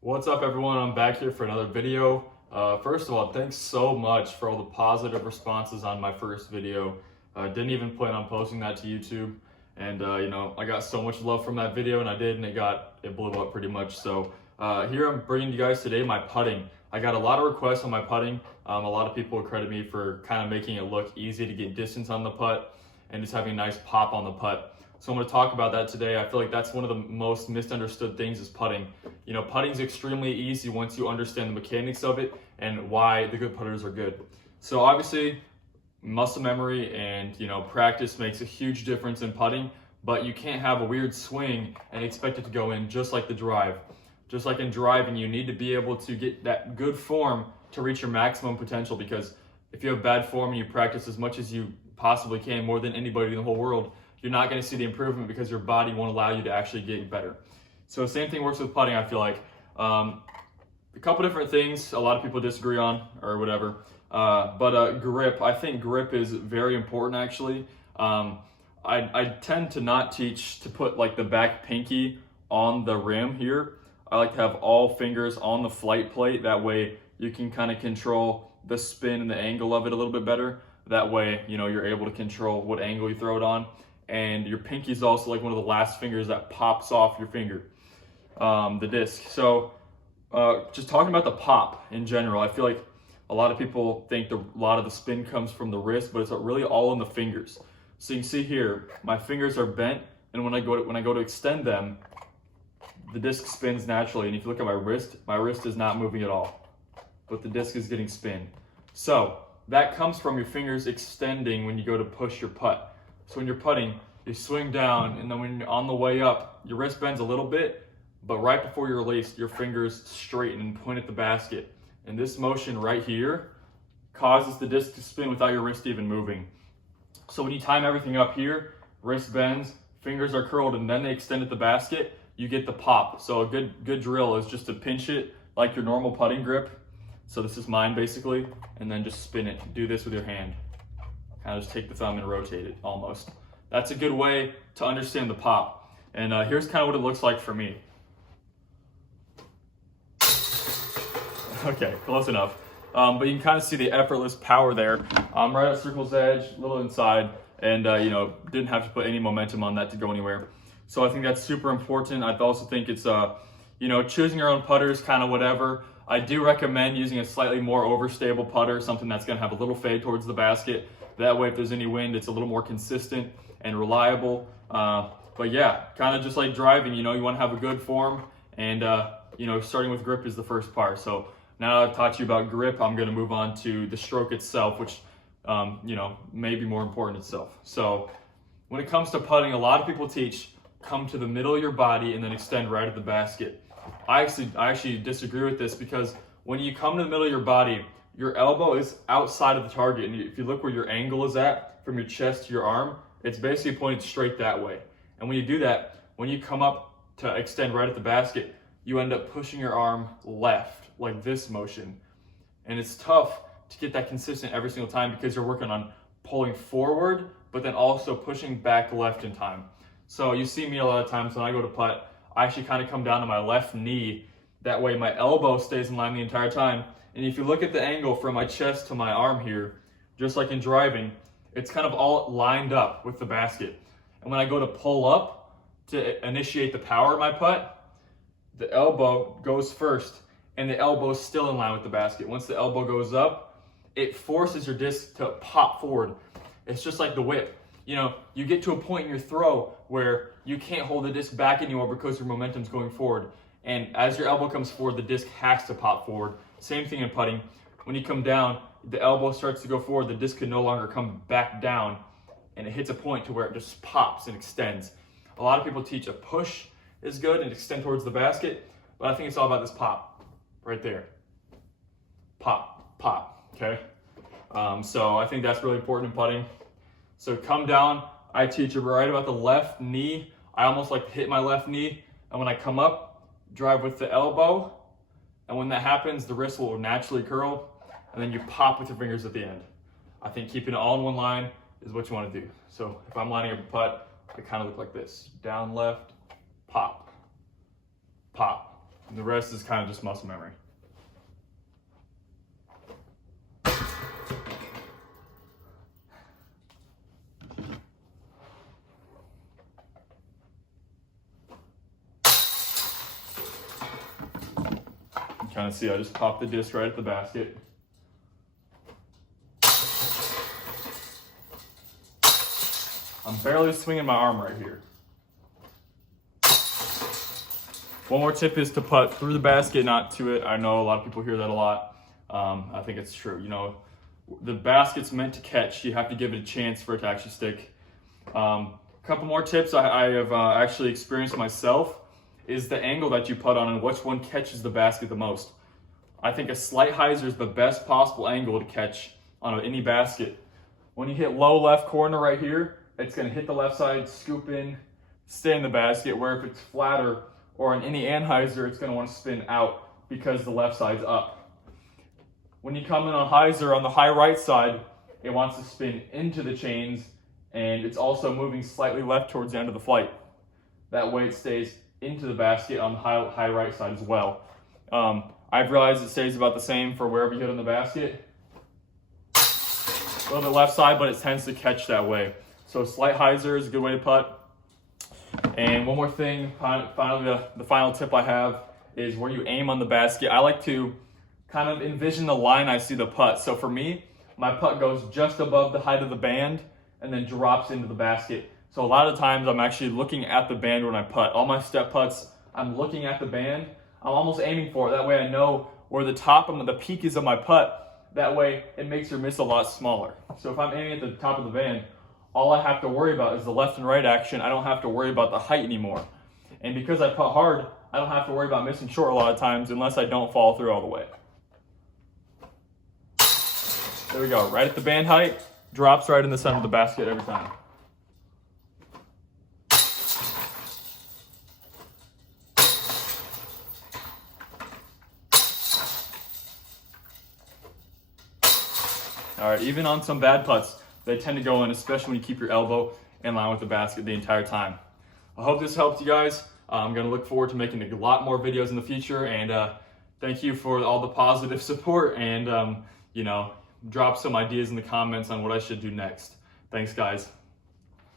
What's up, everyone? I'm back here for another video. First of all, thanks so much for all the positive responses on my first video. Didn't even plan on posting that to YouTube, and I got so much love from that video, and I did, and it blew up pretty much. So here I'm bringing you guys today my putting. I got a lot of requests on my putting. A lot of people credit me for kind of making it look easy to get distance on the putt and just having a nice pop on the putt. So I'm going to talk about that today. I feel like that's one of the most misunderstood things is putting. Putting is extremely easy once you understand the mechanics of it and why the good putters are good. So obviously, muscle memory and practice makes a huge difference in putting, but you can't have a weird swing and expect it to go in just like the drive. Just like in driving, you need to be able to get that good form to reach your maximum potential, because if you have bad form and you practice as much as you possibly can, more than anybody in the whole world, you're not going to see the improvement because your body won't allow you to actually get better. So the same thing works with putting, I feel like. A couple different things a lot of people disagree on or whatever. But grip, I think grip is very important actually. I tend to not teach to put like the back pinky on the rim here. I like to have all fingers on the flight plate. That way you can kind of control the spin and the angle of it a little bit better. That way, you're able to control what angle you throw it on. And your pinky is also like one of the last fingers that pops off your finger, the disc. So just talking about the pop in general, I feel like a lot of people think a lot of the spin comes from the wrist, but it's really all in the fingers. So you can see here, my fingers are bent, and when I go to extend them, the disc spins naturally. And if you look at my wrist is not moving at all, but the disc is getting spin. So that comes from your fingers extending when you go to push your putt. So when you're putting, you swing down, and then when you're on the way up, your wrist bends a little bit, but right before you release, your fingers straighten and point at the basket. And this motion right here causes the disc to spin without your wrist even moving. So when you time everything up here, wrist bends, fingers are curled, and then they extend at the basket, you get the pop. So a good drill is just to pinch it like your normal putting grip. So this is mine basically, and then just spin it. Do this with your hand. Kind of just take the thumb and rotate it almost. That's a good way to understand the pop. And here's kind of what it looks like for me. Okay, close enough. But you can kind of see the effortless power there. I'm right at circle's edge, a little inside, and didn't have to put any momentum on that to go anywhere. So I think that's super important. I also think it's choosing your own putters, kind of whatever. I do recommend using a slightly more overstable putter, something that's going to have a little fade towards the basket. That way, if there's any wind, it's a little more consistent and reliable. But yeah, kind of just like driving, you want to have a good form, and starting with grip is the first part. So now that I've taught you about grip, I'm going to move on to the stroke itself, which may be more important itself. So when it comes to putting, a lot of people teach come to the middle of your body and then extend right at the basket. I actually disagree with this, because when you come to the middle of your body, your elbow is outside of the target, and if you look where your angle is at from your chest to your arm, it's basically pointed straight that way. And when you do that, when you come up to extend right at the basket, you end up pushing your arm left, like this motion. And it's tough to get that consistent every single time, because you're working on pulling forward, but then also pushing back left in time. So you see me a lot of times when I go to putt, I actually kind of come down to my left knee. That way my elbow stays in line the entire time. And if you look at the angle from my chest to my arm here, just like in driving, it's kind of all lined up with the basket. And when I go to pull up to initiate the power of my putt, the elbow goes first, and the elbow is still in line with the basket. Once the elbow goes up, it forces your disc to pop forward. It's just like the whip. You get to a point in your throw where you can't hold the disc back anymore because your momentum's going forward. And as your elbow comes forward, the disc has to pop forward. Same thing in putting. When you come down, the elbow starts to go forward, the disc can no longer come back down, and it hits a point to where it just pops and extends. A lot of people teach a push is good and extend towards the basket, but I think it's all about this pop right there. Pop, pop, okay? So I think that's really important in putting. So come down, I teach it right about the left knee. I almost like to hit my left knee, and when I come up, drive with the elbow, and when that happens, the wrist will naturally curl, and then you pop with your fingers at the end. I think keeping it all in one line is what you want to do. So if I'm lining up a putt, I kind of look like this. Down left, pop, pop, And the rest is kind of just muscle memory. You kind of see I just popped the disc right at the basket. I'm barely swinging my arm right here. One more tip is to putt through the basket, not to it. I know a lot of people hear that a lot. I think it's true. You know, the basket's meant to catch. You have to give it a chance for it to actually stick. A couple more tips I have actually experienced myself is the angle that you putt on and which one catches the basket the most. I think a slight hyzer is the best possible angle to catch on any basket. When you hit low left corner right here, it's going to hit the left side, scoop in, stay in the basket, where if it's flatter or on any anhyzer, it's going to want to spin out because the left side's up. When you come in on hyzer on the high right side, it wants to spin into the chains, and it's also moving slightly left towards the end of the flight. That way it stays into the basket on the high right side as well. I've realized it stays about the same for wherever you hit on the basket. A little bit left side, but it tends to catch that way. So slight hyzer is a good way to putt. And one more thing, finally the final tip I have is where you aim on the basket. I like to kind of envision the line I see the putt. So for me, my putt goes just above the height of the band and then drops into the basket. So a lot of times I'm actually looking at the band when I putt. All my step putts, I'm looking at the band. I'm almost aiming for it. That way I know where the top and the peak is of my putt. That way it makes your miss a lot smaller. So if I'm aiming at the top of the band, all I have to worry about is the left and right action. I don't have to worry about the height anymore. And because I putt hard, I don't have to worry about missing short a lot of times unless I don't follow through all the way. There we go, right at the band height, drops right in the center of the basket every time. All right, even on some bad putts, they tend to go in, especially when you keep your elbow in line with the basket the entire time. I hope this helped you guys. I'm gonna look forward to making a lot more videos in the future, and thank you for all the positive support, and you know, drop some ideas in the comments on what I should do next. Thanks, guys.